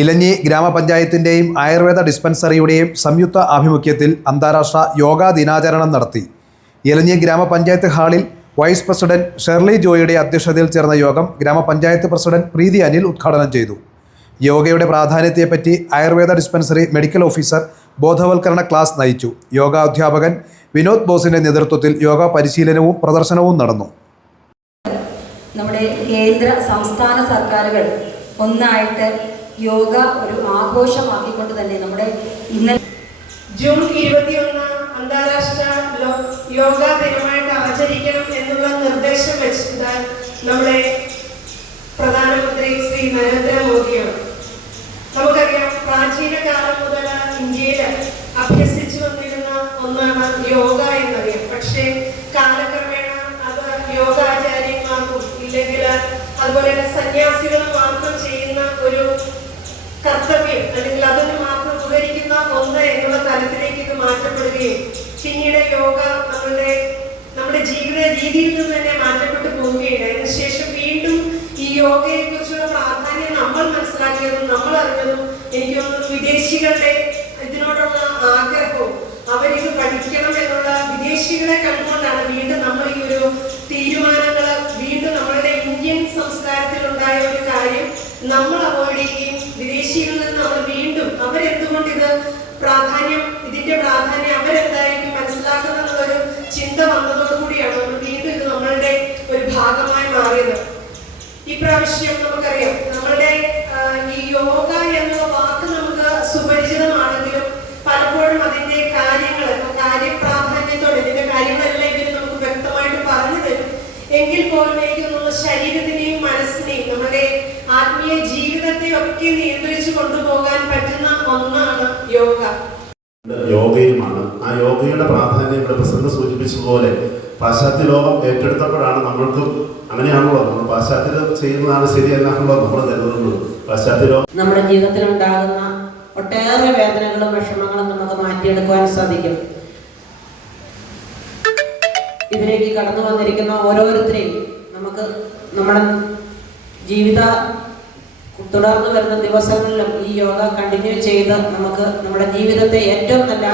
ഇലഞ്ഞി ഗ്രാമപഞ്ചായത്തിൻ്റെയും ആയുർവേദ ഡിസ്പെൻസറിയുടെയും സംയുക്ത ആഭിമുഖ്യത്തിൽ അന്താരാഷ്ട്ര യോഗാ ദിനാചരണം നടത്തി. ഇലഞ്ഞി ഗ്രാമപഞ്ചായത്ത് ഹാളിൽ വൈസ് പ്രസിഡന്റ് ഷെർലി ജോയിയുടെ അധ്യക്ഷതയിൽ ചേർന്ന യോഗം ഗ്രാമപഞ്ചായത്ത് പ്രസിഡന്റ് പ്രീതി അനിൽ ഉദ്ഘാടനം ചെയ്തു. യോഗയുടെ പ്രാധാന്യത്തെപ്പറ്റി ആയുർവേദ ഡിസ്പെൻസറി മെഡിക്കൽ ഓഫീസർ ബോധവൽക്കരണ ക്ലാസ് നയിച്ചു. യോഗ അധ്യാപകൻ വിനോദ് ബോസിന്റെ നേതൃത്വത്തിൽ യോഗ പരിശീലനവും പ്രദർശനവും നടന്നു. നമ്മുടെ കേന്ദ്ര സംസ്ഥാന സർക്കാരുകൾ ഒന്നായിട്ട് യോഗ ഒരു ആഘോഷമാക്കിക്കൊണ്ട് തന്നെ നമ്മുടെ ഇന്നലെ ജൂൺ 21 അന്താരാഷ്ട്ര യോഗാ ദിനമായിട്ട് ആചരിക്കണം എന്നുള്ള നിർദ്ദേശം വെച്ചത് നമ്മുടെ പ്രധാനമന്ത്രി ശ്രീ നരേന്ദ്രമോദിയാണ്. നമുക്കറിയാം, പ്രാചീന കാലം മുതൽ ഇന്ത്യയിൽ അഭ്യസിച്ചു വന്നിരുന്ന ഒന്നാണ് യോഗ എന്നറിയാം. പക്ഷേ കാലക്രമേണ അത് യോഗാചാര്യന്മാർക്കും ഇല്ലെങ്കിൽ അതുപോലെ സന്യാസികൾ മാത്രം ചെയ്യുന്ന ഒരു കർത്തവ്യം അല്ലെങ്കിൽ അതിന് മാത്രം ഉപകരിക്കുന്ന ഒന്ന് എന്നുള്ള തലത്തിലേക്ക് ഇത് മാറ്റപ്പെടുകയും പിന്നീട് യോഗ നമ്മുടെ ജീവിത രീതിയിൽ നിന്ന് തന്നെ മാറ്റപ്പെട്ടു പോവുകയാണ്. അതിനുശേഷം വീണ്ടും ഈ യോഗയെ കുറിച്ചുള്ള പ്രാധാന്യം നമ്മൾ മനസ്സിലാക്കിയതും നമ്മൾ അറിഞ്ഞതും എനിക്ക് തോന്നുന്നു വിദേശികളുടെ ഇതിനോടുള്ള ആഗ്രഹവും അവരിത് പഠിക്കണം എന്നുള്ള വിദേശികളെ കണ്ടുകൊണ്ടാണ് വീണ്ടും നമ്മൾ ഈ ഒരു തീരുമാനങ്ങൾ വീണ്ടും നമ്മളുടെ ഇന്ത്യൻ സംസ്കാരത്തിൽ ഉണ്ടായ ഒരു കാര്യം നമ്മൾ അവോയ്ഡ് ചെയ്യുകയും വിദേശികളിൽ നിന്ന് നമ്മൾ വീണ്ടും അവരെന്തുകൊണ്ട് ഇതിന്റെ പ്രാധാന്യം അവരെന്തായിരിക്കും മനസ്സിലാക്കുന്നുള്ളൊരു ചിന്ത വന്നതോടുകൂടിയാണ് നമ്മൾ വീണ്ടും ഇത് നമ്മളുടെ ഒരു ഭാഗമായി മാറിയത്. ഇപ്രാവശ്യം നമുക്കറിയാം, നമ്മളുടെ ഈ യോഗ എന്നുള്ള വാക്ക് നമുക്ക് സുപരിചിതമാണെങ്കിലും പലപ്പോഴും അതിന്റെ കാര്യപ്രാധാന്യത്തോടെ ഇതിന്റെ കാര്യങ്ങളെല്ലാം ഇവര് നമുക്ക് വ്യക്തമായിട്ട് പറഞ്ഞു തരും. എങ്കിൽ പോലും എനിക്ക് തോന്നുന്നു ശരീരത്തിനെയും മനസ്സിനെയും നമ്മുടെ ആത്മീയ ജീവിതത്തെ ഒക്കെ നിയന്ത്രിച്ചു കൊണ്ടുപോകാൻ പറ്റുന്ന ഒന്നാണ് യോഗ. യോഗയുമാണ്. ആ യോഗയുടെ പ്രാധാന്യം ഇവിടെ പ്രസിഡന്റ് സൂചിപ്പിച്ചതുപോലെ പാശ്ചാത്യ ലോകം ഏറ്റെടുത്തപ്പോഴാണ് നമ്മൾക്കും അങ്ങനെയാണല്ലോ, നമ്മൾ പാശ്ചാത്യർ ചെയ്യുന്നതാണ് ശരിയെന്നാണല്ലോ നമ്മൾ കരുതുന്നത്. പാശ്ചാത്യ ലോകം നമ്മുടെ ജീവിതത്തിൽ ഉണ്ടാകുന്ന ഒട്ടേറെ വേദനകളും വിഷമങ്ങളും നമുക്ക് മാറ്റിയെടുക്കുവാൻ സാധിക്കും. ഇതിലേക്ക് കടന്നു വന്നിരിക്കുന്ന ഓരോരുത്തരെയും നമുക്ക് നമ്മുടെ ജീവിത തുടർന്ന് വരുന്ന ദിവസങ്ങളിലും ഈ യോഗ കണ്ടിന്യൂ ചെയ്ത് നമുക്ക് നമ്മുടെ ജീവിതത്തെ ഏറ്റവും നല്ല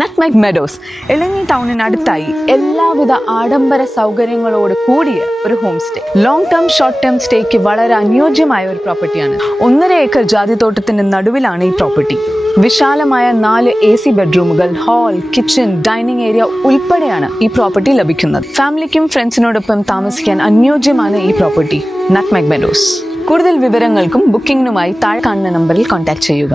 നട്ട്മെഗ് മെഡോസ് ഇലഞ്ഞി ടൗണിനടുത്തായി എല്ലാവിധ ആഡംബര സൗകര്യങ്ങളോട് കൂടിയ ഒരു home stay. Long term short term സ്റ്റേക്ക് വളരെ അനുയോജ്യമായ ഒരു പ്രോപ്പർട്ടിയാണ്. 1.5 ഏക്കർ ജാതിത്തോട്ടത്തിന്റെ നടുവിലാണ് ഈ പ്രോപ്പർട്ടി. വിശാലമായ 4 AC ബെഡ്റൂമുകൾ, ഹാൾ, കിച്ചൺ, ഡൈനിങ് ഏരിയ ഉൾപ്പെടെയാണ് ഈ പ്രോപ്പർട്ടി ലഭിക്കുന്നത്. ഫാമിലിക്കും ഫ്രണ്ട്സിനോടൊപ്പം താമസിക്കാൻ അനുയോജ്യമാണ് ഈ പ്രോപ്പർട്ടി. Nutmeg meadows. കൂടുതൽ വിവരങ്ങൾക്കും ബുക്കിംഗിനുമായി താഴെ കാണുന്ന നമ്പറിൽ കോൺടാക്ട് ചെയ്യുക.